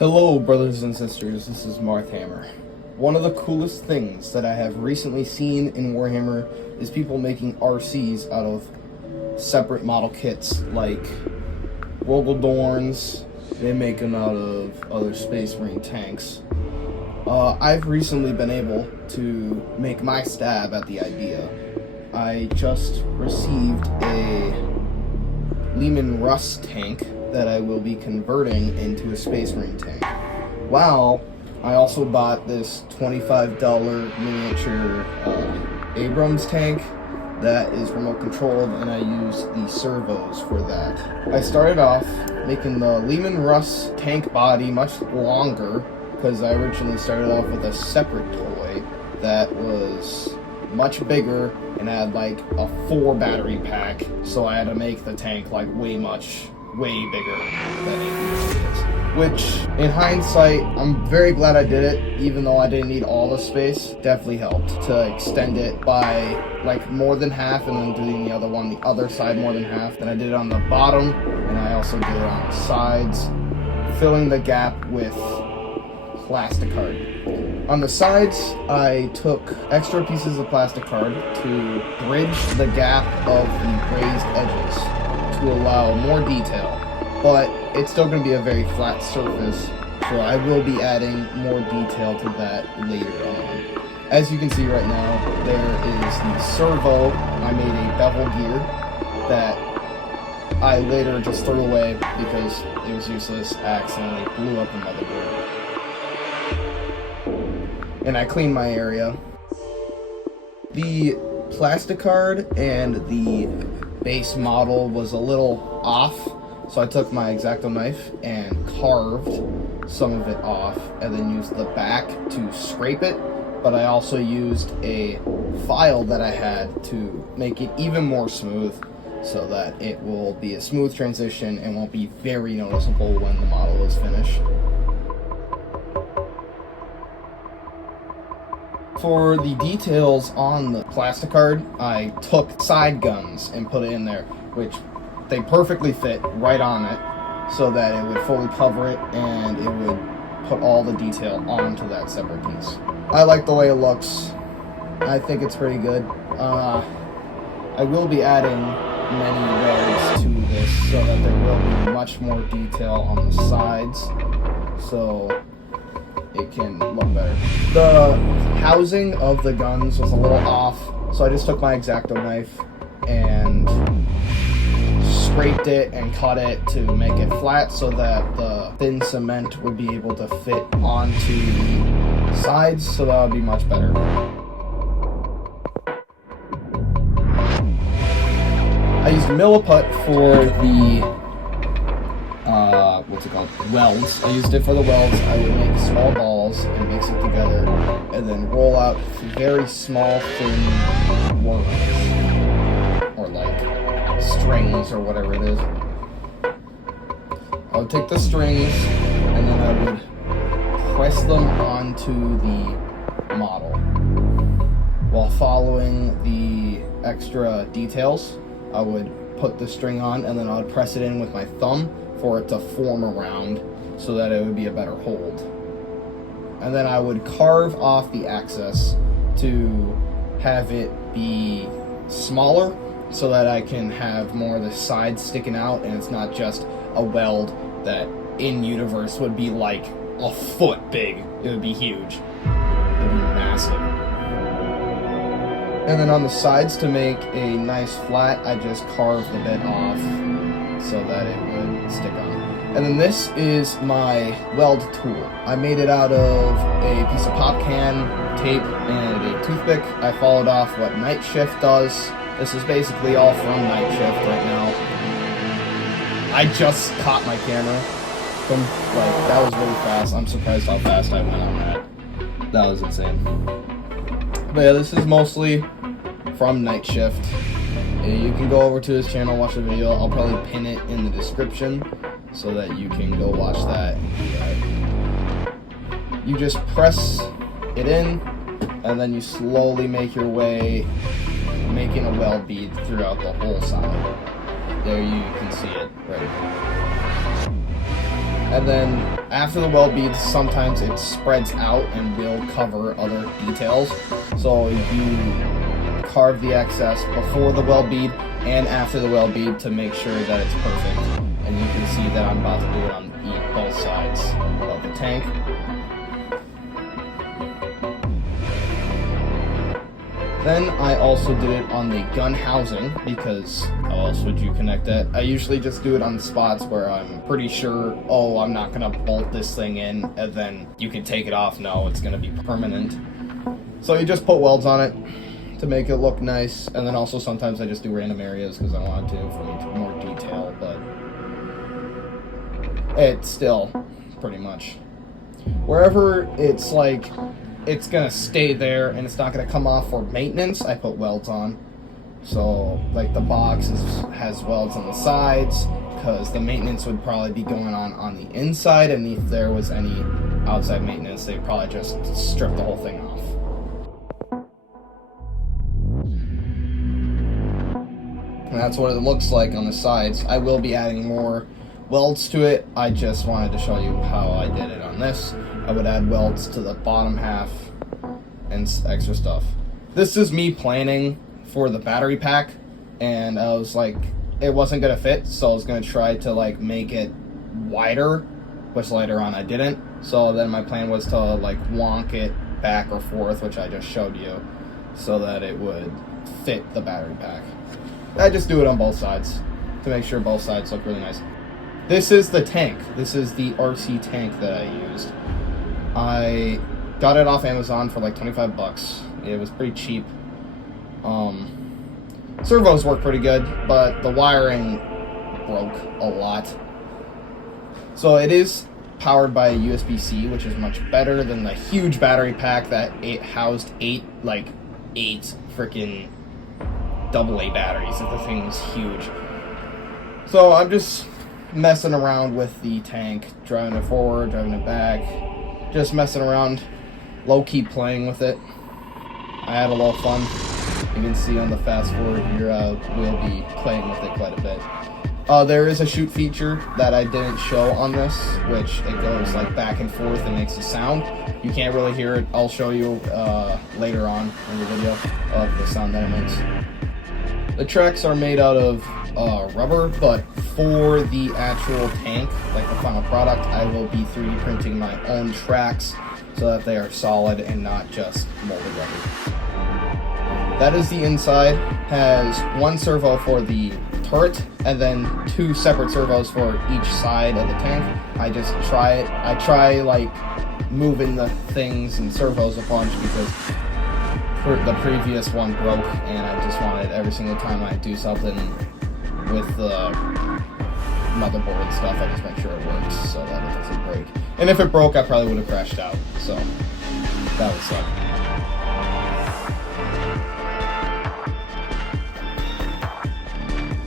Hello, brothers and sisters, this is Marthhammer. One of the coolest things that I have recently seen in Warhammer is people making RCs out of separate model kits, like Rogaldorns. They make them out of other Space Marine tanks. I've recently been able to make my stab at the idea. I just received a Leman Russ tank that I will be converting into a Space Marine tank. Wow, I also bought this $25 miniature Abrams tank that is remote controlled, and I use the servos for that. I started off making the Leman Russ tank body much longer because I originally started off with a separate toy that was much bigger and had like a 4 battery pack, so I had to make the tank like way bigger than it usually is. Which, in hindsight, I'm very glad I did it, even though I didn't need all the space. Definitely helped to extend it by like more than half, and then doing the other side more than half. Then I did it on the bottom, and I also did it on the sides, filling the gap with plastic card. On the sides, I took extra pieces of plastic card to bridge the gap of the raised edges to allow more detail, but it's still going to be a very flat surface, so I will be adding more detail to that later on. As you can see right now, there is the servo. I made a bevel gear that I later just threw away because it was useless. I accidentally blew up the motherboard. And I cleaned my area. The plastic card and the base model was a little off, so I took my X-Acto knife and carved some of it off and then used the back to scrape it, but I also used a file that I had to make it even more smooth so that it will be a smooth transition and won't be very noticeable when the model is finished. For the details on the plastic card, I took side guns and put it in there, which they perfectly fit right on it so that it would fully cover it and it would put all the detail onto that separate piece. I like the way it looks. I think it's pretty good. I will be adding many layers to this so that there will be much more detail on the sides, so it can look better. The housing of the guns was a little off, so I just took my X-Acto knife and scraped it and cut it to make it flat so that the thin cement would be able to fit onto the sides, so that would be much better. I used Milliput for the welds. I used it for the welds. I would make small balls and mix it together and then roll out very small thin worms or like strings or whatever it is. I would take the strings and then I would press them onto the model while following the extra details. I would put the string on and then I would press it in with my thumb for it to form around so that it would be a better hold. And then I would carve off the axis to have it be smaller so that I can have more of the sides sticking out and it's not just a weld that in universe would be like a foot big. It would be huge. It would be massive. And then on the sides, to make a nice flat, I just carved the bit off so that it would stick on. And then this is my weld tool. I made it out of a piece of pop can, tape, and a toothpick. I followed off what Night Shift does. This is basically all from Night Shift right now. I just caught my camera from, like, that was really fast. I'm surprised how fast I went on that. That was insane. But yeah, this is mostly from Night Shift. You can go over to his channel, watch the video. I'll probably pin it in the description so that you can go watch that. You just press it in, and then you slowly make your way, making a weld bead throughout the whole side. There you can see it right there. And then after the weld beads, sometimes it spreads out and will cover other details. So you carve the excess before the weld bead and after the weld bead to make sure that it's perfect. And you can see that I'm about to do it on both sides of the tank. Then I also did it on the gun housing, because how else would you connect that? I usually just do it on the spots where I'm pretty sure, oh, I'm not gonna bolt this thing in and then you can take it off. No, it's gonna be permanent. So you just put welds on it to make it look nice, and then also sometimes I just do random areas because I want to for more detail, but it's still pretty much wherever it's like it's gonna stay there and it's not gonna come off for maintenance, I put welds on. So like the box has welds on the sides because the maintenance would probably be going on the inside, and if there was any outside maintenance they'd probably just strip the whole thing off. And that's what it looks like on the sides. I will be adding more welds to it. I just wanted to show you how I did it on this. I would add welds to the bottom half and extra stuff. This is me planning for the battery pack, and I was like, it wasn't gonna fit, so I was gonna try to like make it wider, which later on I didn't. So then my plan was to like wonk it back or forth, which I just showed you, so that it would fit the battery pack. I just do it on both sides to make sure both sides look really nice. This is the tank. This is the RC tank that I used. I got it off Amazon for like 25 bucks. It was pretty cheap. Servos work pretty good, but the wiring broke a lot. So it is powered by a USB-C, which is much better than the huge battery pack that it housed eight freaking AA batteries. The thing was huge. So I'm just messing around with the tank, driving it forward, driving it back, just messing around, low-key playing with it. I had a little fun. You can see on the fast forward here, we'll be playing with it quite a bit. There is a shoot feature that I didn't show on this, which it goes like back and forth and makes a sound. You can't really hear it. I'll show you later on in the video of the sound that it makes. The tracks are made out of rubber, but for the actual tank, like the final product, I will be 3D printing my own tracks so that they are solid and not just molded rubber. That is the inside. Has one servo for the turret and then two separate servos for each side of the tank. I just try it. I try like moving the things and servos a bunch because the previous one broke, and I just wanted every single time I do something with the motherboard and stuff, I just make sure it works so that it doesn't break. And if it broke, I probably would have crashed out, so that would suck.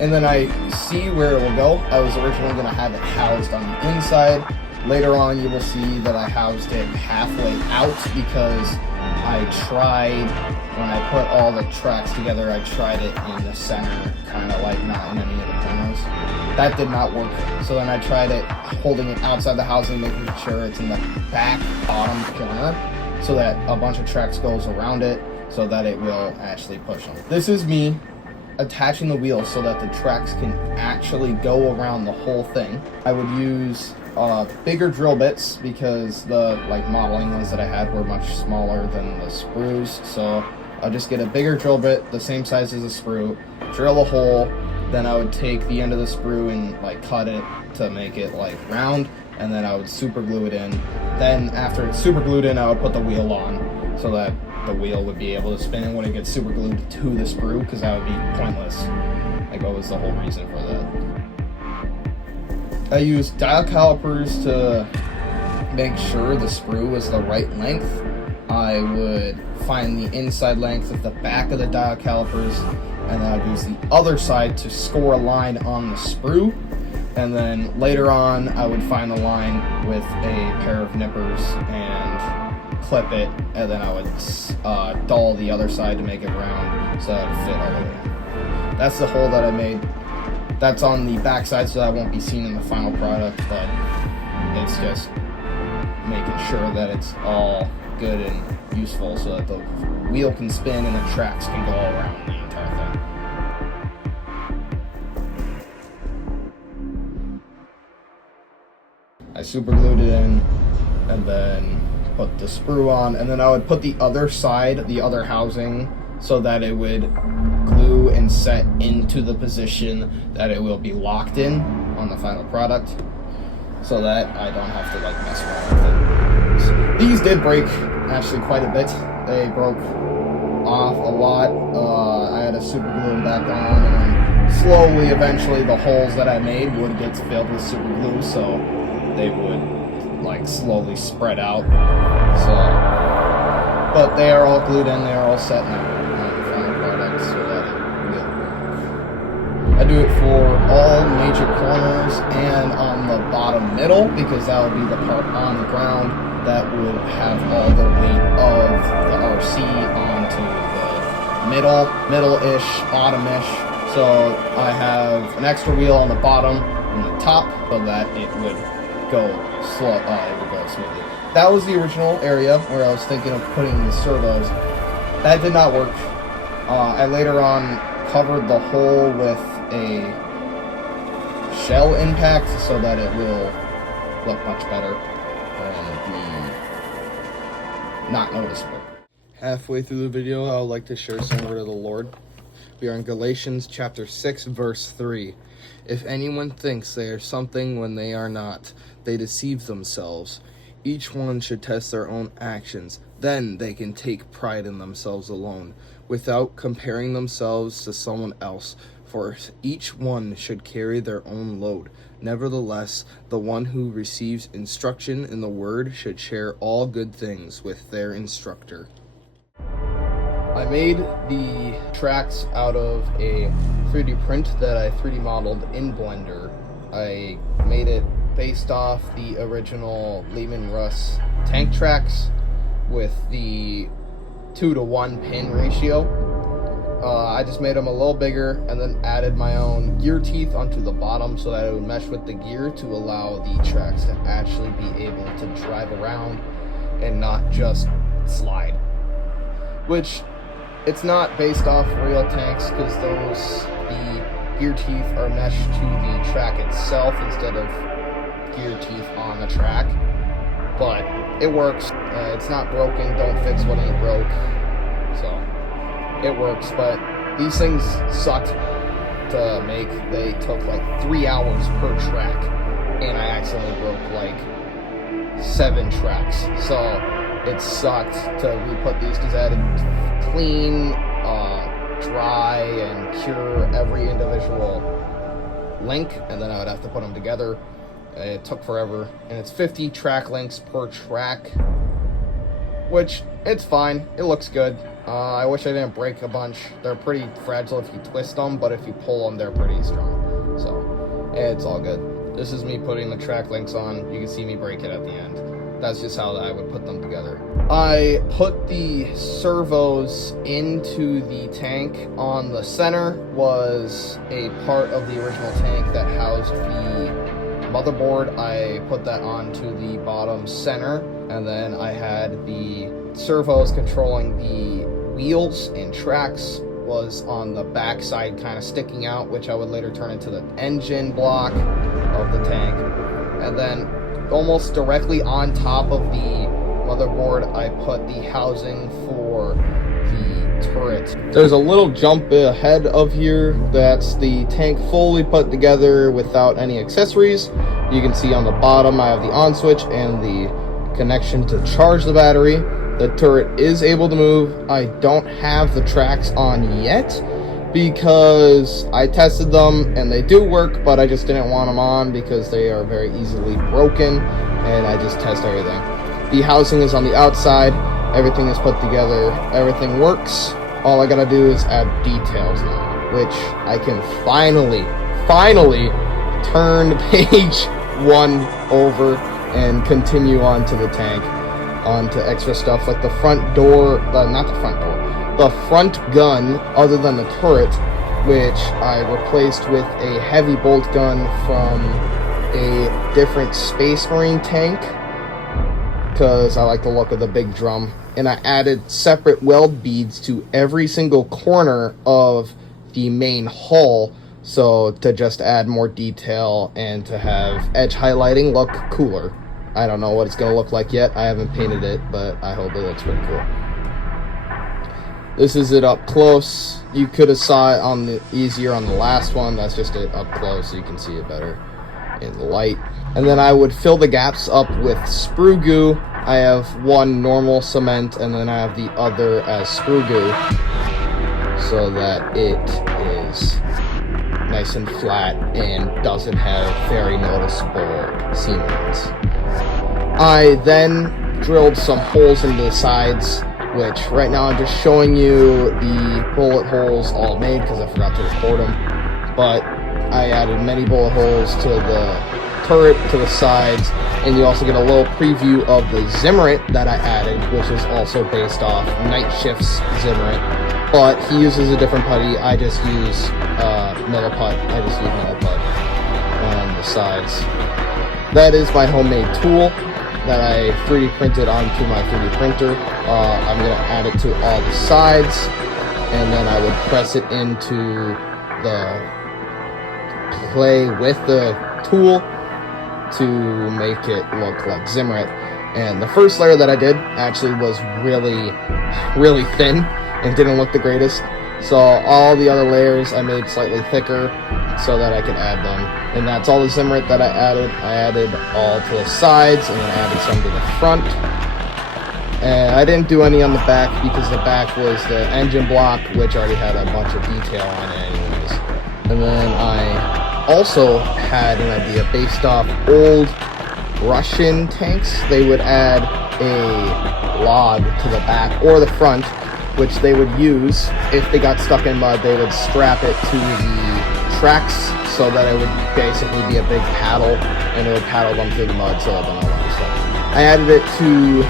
And then I see where it will go. I was originally going to have it housed on the inside. Later on, you will see that I housed it halfway out because I tried, when I put all the tracks together, I tried it in the center, kind of like not in any of the corners. That did not work. So then I tried it holding it outside the housing, making sure it's in the back bottom corner so that a bunch of tracks goes around it so that it will actually push them. This is me attaching the wheels so that the tracks can actually go around the whole thing. I would use bigger drill bits because the modeling ones that I had were much smaller than the sprues, so I'll just get a bigger drill bit the same size as a sprue, drill a hole, then I would take the end of the sprue and cut it to make it round, and then I would super glue it in. Then after it's super glued in, I would put the wheel on so that the wheel would be able to spin when it gets super glued to the sprue, because that would be pointless. What was the whole reason for that? I used dial calipers to make sure the sprue was the right length. I would find the inside length of the back of the dial calipers, and then I'd use the other side to score a line on the sprue. And then later on, I would find the line with a pair of nippers and clip it, and then I would dull the other side to make it round so that it would fit all the way in. That's the hole that I made. That's on the back side, so that won't be seen in the final product, but just making sure that it's all good and useful so that the wheel can spin and the tracks can go all around the entire thing. I super glued it in and then put the sprue on, and then I would put the other side, the other housing, so that it would glue and set into the position that it will be locked in on the final product, so that I don't have to like mess around with it. So these did break actually quite a bit. They broke off a lot. I had to super glue them back on, and then slowly, eventually, the holes that I made would get filled with super glue, so they would like slowly spread out. So, but they are all glued in. They are all set now on the final product, so that it will work. I do it for all major corners and on the bottom middle, because that would be the part on the ground that would have all the weight of the RC onto the middle-ish, bottom-ish. So I have an extra wheel on the bottom and the top so that it would go smoothly. That was the original area where I was thinking of putting the servos. That did not work. I later on covered the hole with a shell impact so that it will look much better and be not noticeable. Halfway through the video, I would like to share some word of the Lord. We are in Galatians chapter 6, verse 3. If anyone thinks they are something when they are not, they deceive themselves. Each one should test their own actions. Then they can take pride in themselves alone, without comparing themselves to someone else. For each one should carry their own load. Nevertheless, the one who receives instruction in the word should share all good things with their instructor. I made the tracks out of a 3D print that I 3D modeled in Blender. I made it based off the original Leman Russ tank tracks with the 2-to-1 pin ratio. I just made them a little bigger and then added my own gear teeth onto the bottom so that it would mesh with the gear to allow the tracks to actually be able to drive around and not just slide. Which, it's not based off real tanks, because the gear teeth are meshed to the track itself instead of gear teeth on the track. But it works. It's not broken. Don't fix what ain't broke. So it works. But these things sucked to make. They took like 3 hours per track, and I accidentally broke like 7 tracks. So it sucked to re-put these because I had to clean, dry, and cure every individual link, and then I would have to put them together. It took forever, and it's 50 track links per track, which, it's fine. It looks good. I wish I didn't break a bunch. They're pretty fragile if you twist them, but if you pull them, they're pretty strong. So, it's all good. This is me putting the track links on. You can see me break it at the end. That's just how I would put them together. I put the servos into the tank. On the center was a part of the original tank that housed the motherboard. I put that onto the bottom center, and then I had the servos controlling the wheels and tracks was on the back side, kind of sticking out, which I would later turn into the engine block of the tank. And then almost directly on top of the motherboard, I put the housing for the turret. There's a little jump ahead of here. That's the tank fully put together without any accessories. You can see on the bottom I have the on switch and the connection to charge the battery. The turret is able to move. I don't have the tracks on yet because I tested them and they do work, but I just didn't want them on because they are very easily broken, and I just test everything. The housing is on the outside. Everything is put together. Everything works. All I gotta do is add details now, which I can finally turn page 1 over and continue on to the tank, on to extra stuff like the front door, the front gun, other than the turret, which I replaced with a heavy bolt gun from a different Space Marine tank because I like the look of the big drum, and I added separate weld beads to every single corner of the main hull, so to just add more detail and to have edge highlighting look cooler. I don't know what it's going to look like yet. I haven't painted it, but I hope it looks pretty cool. This is it up close. You could have saw it easier on the last one. That's just it up close so you can see it better in the light. And then I would fill the gaps up with sprue goo. I have one normal cement and then I have the other as sprue goo so that it is nice and flat and doesn't have very noticeable seam lines. I then drilled some holes into the sides, which right now I'm just showing you the bullet holes all made because I forgot to record them. But I added many bullet holes to the turret, to the sides, and you also get a little preview of the Zimmerit that I added, which is also based off Night Shift's Zimmerit. But he uses a different putty. I just use milliput. On the sides. That is my homemade tool that I 3D printed onto my 3D printer. I'm going to add it to all the sides, and then I would press it into the clay with the tool to make it look like Zimmerit. And the first layer that I did actually was really thin and didn't look the greatest. So all the other layers I made slightly thicker so that I could add them. And that's all the Zimmerit that I added. I added all to the sides and then I added some to the front. And I didn't do any on the back because the back was the engine block, which already had a bunch of detail on it anyways. And then I also had an idea based off old Russian tanks. They would add a log to the back or the front, which they would use if they got stuck in mud. They would strap it to the tracks so that it would basically be a big paddle, and it would paddle them through the mud so that they don't want to stuff. I added it to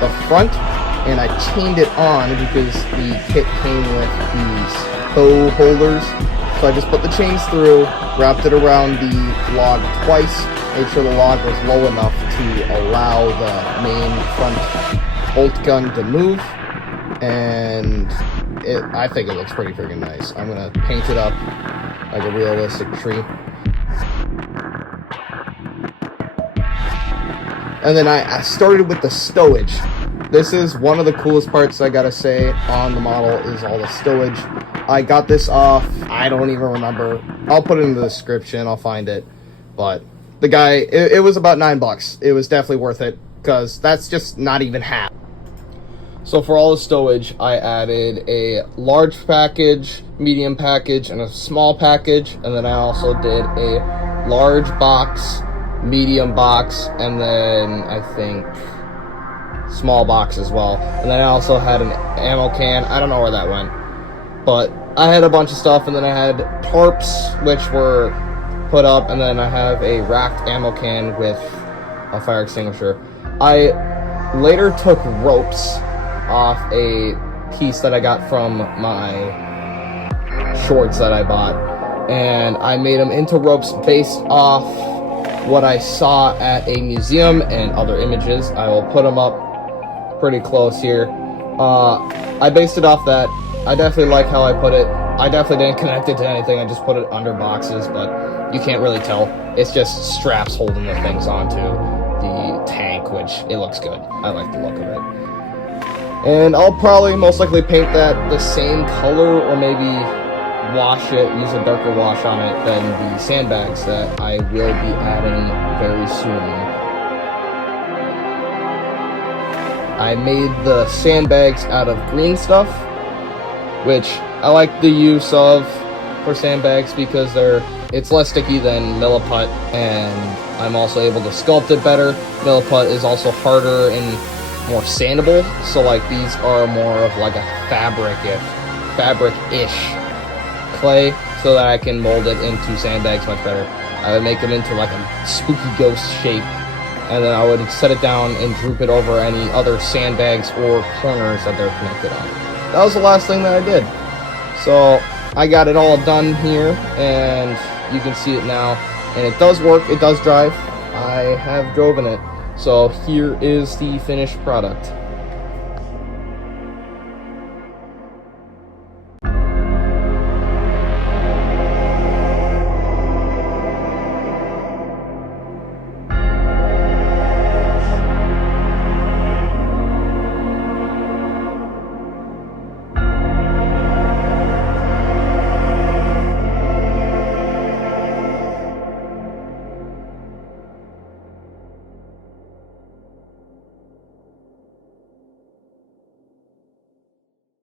the front, and I chained it on because the kit came with these tow holders. So I just put the chains through, wrapped it around the log twice, made sure the log was low enough to allow the main front bolt gun to move, and I think it looks pretty freaking nice. I'm gonna paint it up like a realistic tree. And then I started with the stowage. This is one of the coolest parts, I gotta say, on the model is all the stowage. I got this off, I don't even remember. I'll put it in the description, I'll find it. But the guy, it was about $9. It was definitely worth it, because that's just not even half. So for all the stowage, I added a large package, medium package, and a small package. And then I also did a large box, medium box, and then I think small box as well. And then I also had an ammo can. I don't know where that went, but I had a bunch of stuff. And then I had tarps, which were put up, and then I have a racked ammo can with a fire extinguisher. I later took ropes off a piece that I got from my shorts that I bought, and I made them into ropes based off what I saw at a museum and other images. I will put them up pretty close here. I based it off that. I definitely like how I put it. I definitely didn't connect it to anything. I just put it under boxes, but you can't really tell. It's just straps holding the things onto the tank, which it looks good. I like the look of it. And I'll probably most likely paint that the same color, or maybe wash it, use a darker wash on it than the sandbags that I will be adding very soon. I made the sandbags out of green stuff, which I like the use of for sandbags because it's less sticky than milliput, and I'm also able to sculpt it better. Milliput is also harder and more sandable, so like these are more of like a fabric-ish clay, so that I can mold it into sandbags much better. I would make them into like a spooky ghost shape, and then I would set it down and droop it over any other sandbags or corners that they're connected on. That was the last thing that I did. So I got it all done here, and you can see it now. and it does work, it does drive. I have driven it. So here is the finished product.